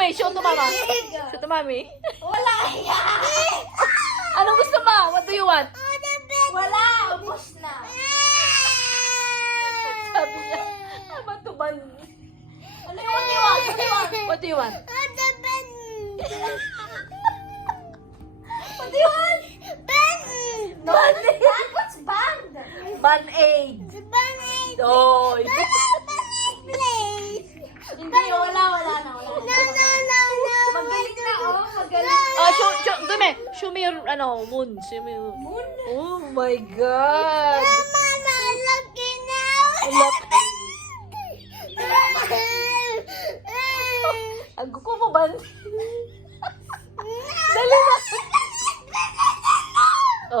mami? Show to mama. Like... Show to mami. Wala. Yeah. Anong gusto mo? What do you want? Oh, Wala. Ubus na. Yeah. Sabi niya. Ama to ban. What do you want? What do you want? What do you want? Oh, What do you want? Ben. No. band? Band ban? ban? ban aid. Band aid. Oh, ban -aid. show me your ano, moon. Show me your moon. Oh my god. Mama,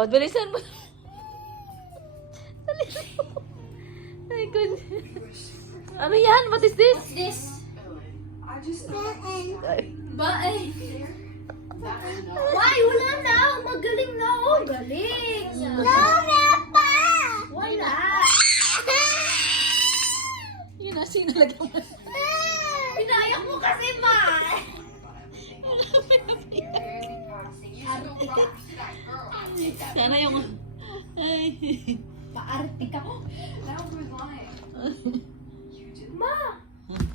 Dali Oh, Ami, yan? What is this? this? balik. No, no, pa. Wala. Yun na, sino lang naman? ma. Sana yung... Ay. Paartik Ma! Hmm?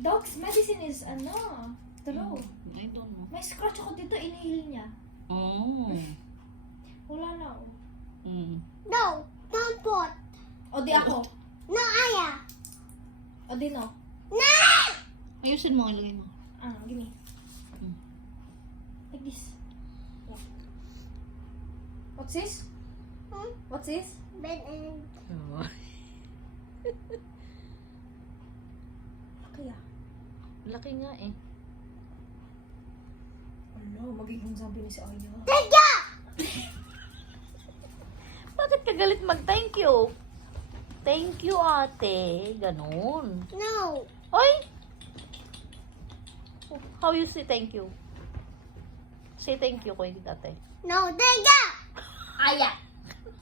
Dog's medicine is ano? True. Mm, May scratch ako dito, inihil niya. Oh. Wala na Mm. No, don't put. O di ako. No, no aya. O di no. Na! Ayusin mo ang lalim mo. Ah, uh, gini. Mm. Like this. Yeah. What's this? Hmm? What's this? Ben and... Oh. Laki ah. Laki nga eh. Ano, oh, magiging zombie ni si Aya. Tiga! bakit kagalit mag-thank you? Thank you, ate. Ganon. No. Oy! How you say thank you? Say thank you, kuy, ate. No, Dega! Aya!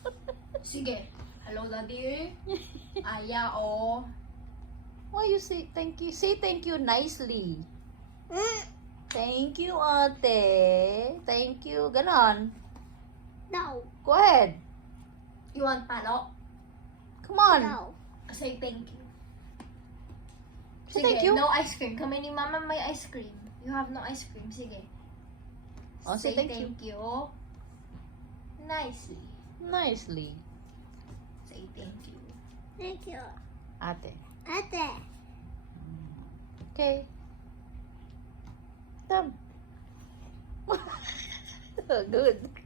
Sige. Hello, daddy. Aya, oh. Why you say thank you? Say thank you nicely. Mm. Thank you, ate. Thank you. Ganon. No. Go ahead you want palo? Come on. No. Say thank you. Sige, hey, thank no you. No ice cream. Kami ni mama My ice cream. You have no ice cream. Sige. Oh, say, say thank, thank, you. you. Nicely. Nicely. Say thank you. Thank you. Ate. Ate. Okay. Done. Good.